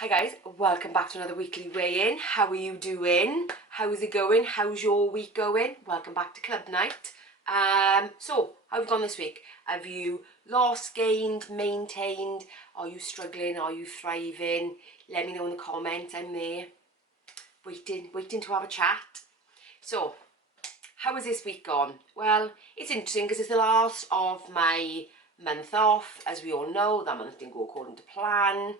Hi guys, welcome back to another weekly weigh-in. How are you doing? How's it going? How's your week going? Welcome back to club night. So, how have you gone this week? Have you lost, gained, maintained? Are you struggling? Are you thriving? Let me know in the comments. I'm there, waiting to have a chat. So, how has this week gone? Well, it's interesting because it's the last of my month off. As we all know, that month didn't go according to plan.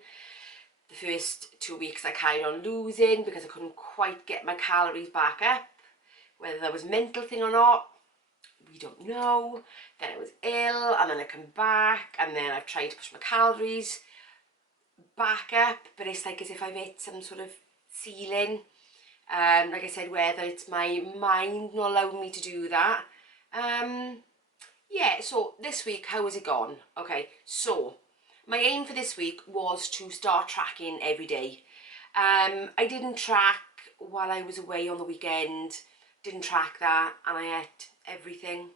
The first 2 weeks I carried on losing because I couldn't quite get my calories back up. Whether that was a mental thing or not, we don't know. Then I was ill and then I come back and then I've tried to push my calories back up, but it's like as if I've hit some sort of ceiling. Like I said, whether it's my mind not allowing me to do that. Yeah, so this week, how has it gone? Okay, so my aim for this week was to start tracking every day. I didn't track while I was away on the weekend, didn't track that, and I ate everything,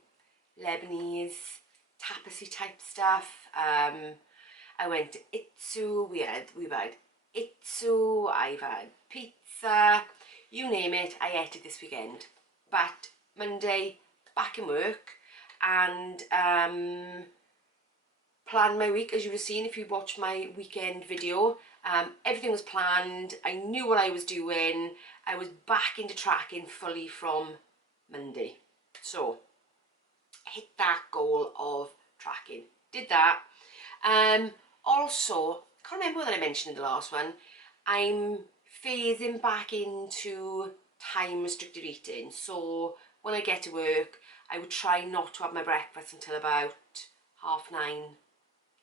Lebanese, tapasy type stuff. I went to Itsu, we've had Itsu, I've had pizza, you name it, I ate it this weekend. But Monday, back in work, and planned my week. As you would have seen if you watched my weekend video, everything was planned. I knew what I was doing. I was back into tracking fully from Monday. So hit that goal of tracking. Did that. Also, I can't remember whether I mentioned in the last one, I'm phasing back into time restricted eating. So when I get to work, I would try not to have my breakfast until about 9:30,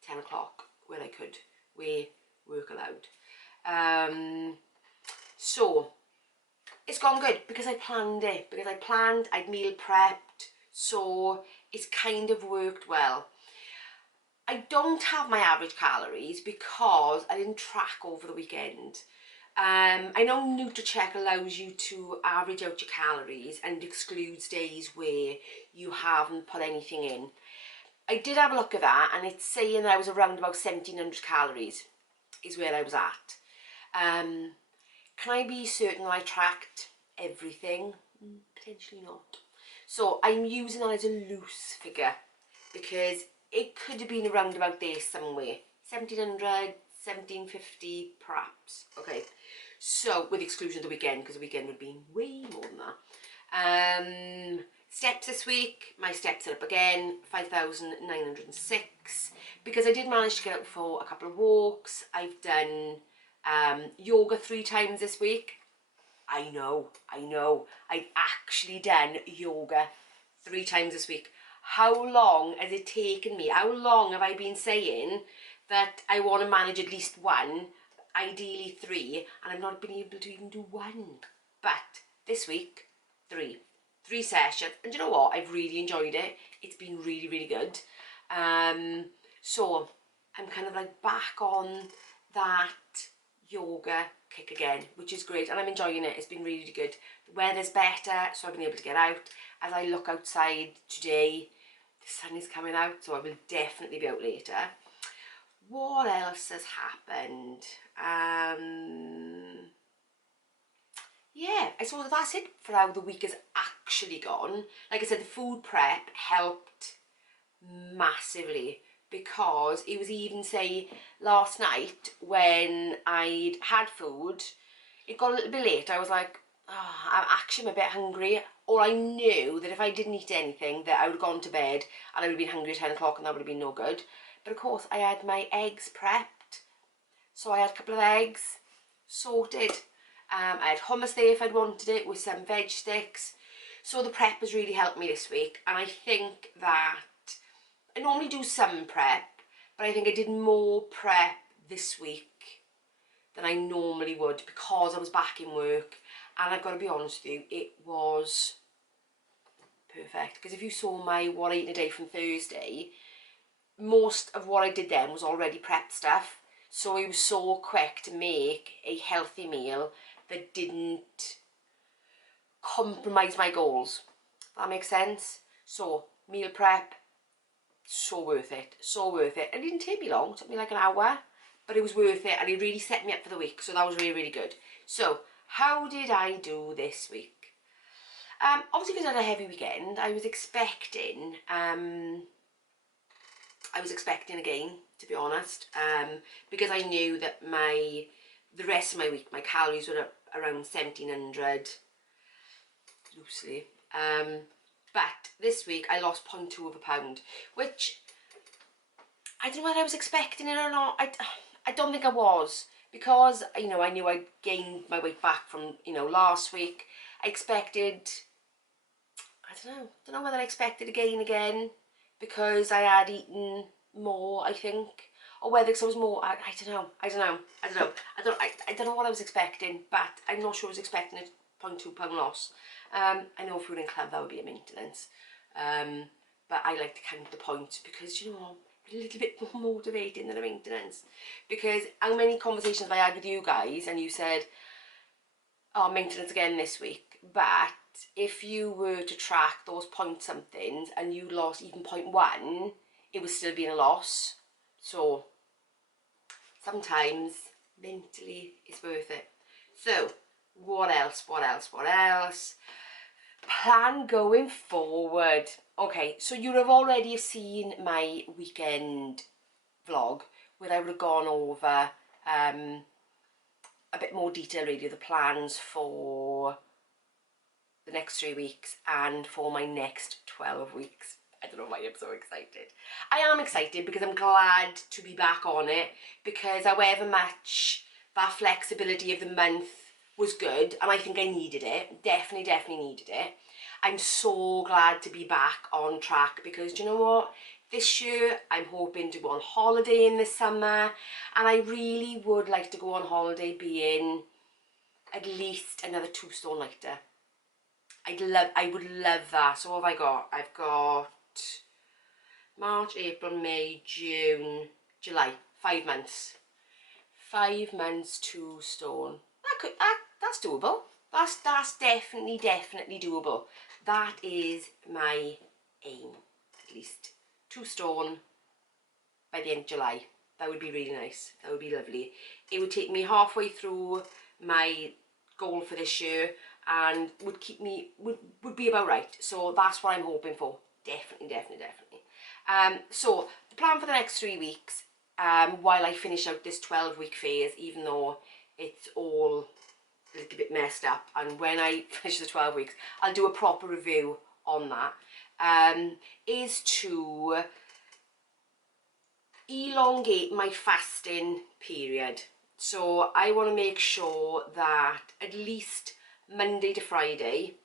10 o'clock, where I could, where work allowed. So it's gone good because I planned it, I'd meal prepped, so it's kind of worked well. I don't have my average calories because I didn't track over the weekend. I know NutriCheck allows you to average out your calories and excludes days where you haven't put anything in. I did have a look at that and it's saying that I was around about 1700 calories is where I was at. Can I be certain that I tracked everything? Potentially not. So I'm using that as a loose figure because it could have been around about there somewhere. 1700, 1750 perhaps. Okay, so with the exclusion of the weekend, because the weekend would have been way more than that. Steps this week, my steps are up again, 5,906, because I did manage to get out for a couple of walks. I've done yoga 3 times this week. I know, I've actually done yoga 3 times this week. How long has it taken me? How long have I been saying that I want to manage at least 1, ideally 3, and I've not been able to even do 1. But this week, 3 sessions, and you know what? I've really enjoyed it. It's been really, really good. So I'm kind of like back on that yoga kick again, which is great, and I'm enjoying it. It's been really, really good. The weather's better, so I've been able to get out. As I look outside today, the sun is coming out, so I will definitely be out later. What else has happened? Yeah, I suppose that's it for how the week has actually gone. Like I said, the food prep helped massively because it was even, say, last night when I'd had food, it got a little bit late. I was like, oh, I'm a bit hungry. Or I knew that if I didn't eat anything that I would have gone to bed and I would have been hungry at 10 o'clock and that would have been no good. But of course I had my eggs prepped. So I had a couple of eggs sorted. I had hummus there if I'd wanted it with some veg sticks. So the prep has really helped me this week. And I think that I normally do some prep, but I think I did more prep this week than I normally would because I was back in work. And I've got to be honest with you, it was perfect. Because if you saw my what I ate in a day from Thursday, most of what I did then was already prepped stuff. So it was so quick to make a healthy meal that didn't compromise my goals. That makes sense? So, meal prep, so worth it. So worth it. It didn't take me long. It took me like an hour. but it was worth it, and it really set me up for the week, so that was really, really good. So, how did I do this week? Obviously, because I had a heavy weekend, I was expecting again, to be honest, because I knew that the rest of my week, my calories were around 1700, loosely. But this week I lost 0.2 of a pound, which I don't know whether I was expecting it or not. I don't think I was, because, you know, I knew I'd gained my weight back from, you know, last week. I expected, I don't know whether I expected to gain again because I had eaten more, I think, or whether because I was more, I don't know, I don't know what I was expecting, but I'm not sure I was expecting a 0.2 pound loss. I know if we were in club that would be a maintenance, but I like to count the points because, you know, a little bit more motivating than a maintenance. Because how many conversations have I had with you guys and you said, oh, maintenance again this week, but if you were to track those point somethings and you lost even 0.1, it would still be a loss. So sometimes mentally it's worth it. So what else? Plan going forward. Okay, so you have already seen my weekend vlog where I would have gone over a bit more detail, really, the plans for the next 3 weeks and for my next 12 weeks. I don't know why I'm so excited. I am excited because I'm glad to be back on it, because however much that flexibility of the month was good, and I think I needed it, definitely needed it. I'm so glad to be back on track, because do you know what? This year I'm hoping to go on holiday in the summer, and I really would like to go on holiday being at least another 2 stone lighter. I would love that. So what have I got? I've got March, April, May, June, July. 5 months. 5 months, 2 stone. That's doable. That's definitely doable. That is my aim, at least. 2 stone by the end of July. That would be really nice. That would be lovely. It would take me halfway through my goal for this year and would keep me, would be about right. So that's what I'm hoping for. Definitely. So the plan for the next 3 weeks, while I finish out this 12-week phase, even though it's all a little bit messed up, and when I finish the 12 weeks, I'll do a proper review on that, is to elongate my fasting period. So I want to make sure that at least Monday to Friday,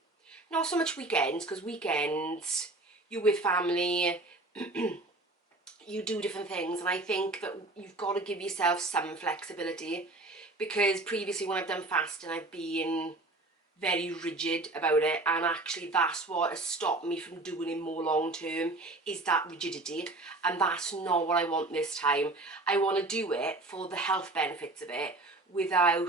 not so much weekends, because weekends you're with family, you do different things, and I think that you've got to give yourself some flexibility, because previously when I've done fasting I've been very rigid about it, and actually that's what has stopped me from doing it more long term, is that rigidity, and that's not what I want this time. I want to do it for the health benefits of it without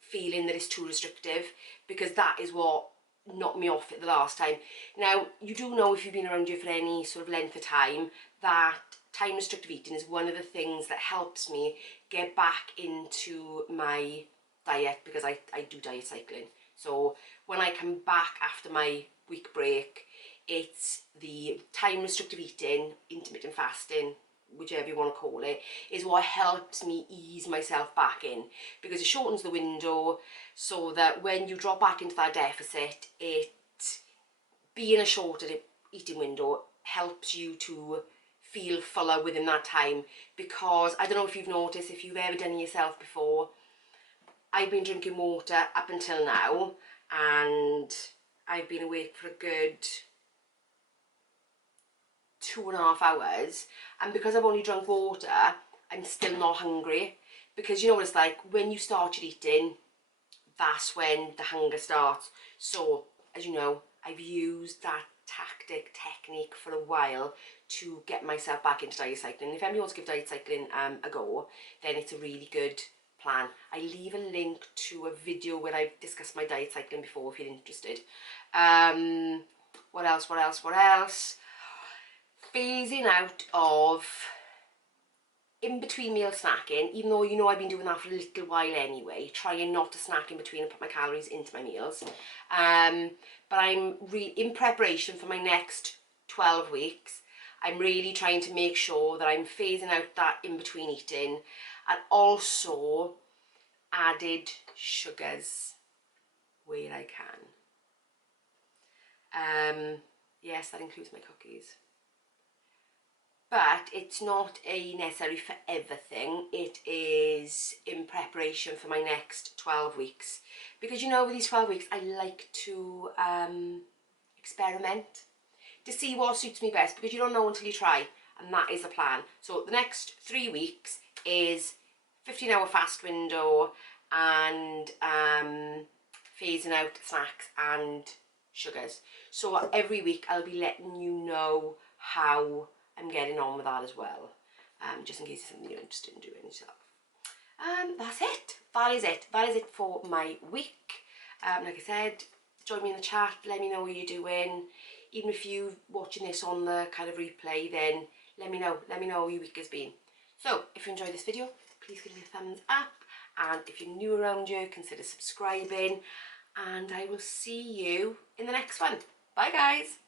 feeling that it's too restrictive, because that is what knocked me off it the last time. Now, you do know, if you've been around here for any sort of length of time, that time restrictive eating is one of the things that helps me get back into my diet, because I do diet cycling. So when I come back after my week break, it's the time restrictive eating, intermittent fasting, whichever you want to call it, is what helps me ease myself back in, because it shortens the window so that when you drop back into that deficit, it being a shorter eating window helps you to feel fuller within that time. Because I don't know if you've noticed, if you've ever done it yourself before, I've been drinking water up until now, and I've been awake for a good 2.5 hours, and because I've only drunk water, I'm still not hungry. Because you know what it's like, when you start your eating, that's when the hunger starts. So, as you know, I've used that technique for a while to get myself back into diet cycling. If anybody wants to give diet cycling a go, then it's a really good plan. I leave a link to a video where I've discussed my diet cycling before if you're interested. What else? Phasing out of in between meal snacking, even though you know I've been doing that for a little while anyway, trying not to snack in between and put my calories into my meals. But I'm in preparation for my next 12 weeks. I'm really trying to make sure that I'm phasing out that in-between eating, and also added sugars where I can. Yes, that includes my cookies. But it's not a necessary forever thing. It is in preparation for my next 12 weeks. Because you know, with these 12 weeks, I like to experiment to see what suits me best, because you don't know until you try, and that is the plan. So the next 3 weeks is 15-hour fast window and phasing out snacks and sugars. So every week I'll be letting you know how I'm getting on with that as well, just in case it's something you're interested in doing yourself. That's it. That is it. That is it for my week. Like I said, join me in the chat. Let me know what you're doing. Even if you're watching this on the kind of replay, then let me know. Let me know how your week has been. So, if you enjoyed this video, please give it a thumbs up. And if you're new around here, consider subscribing. And I will see you in the next one. Bye, guys.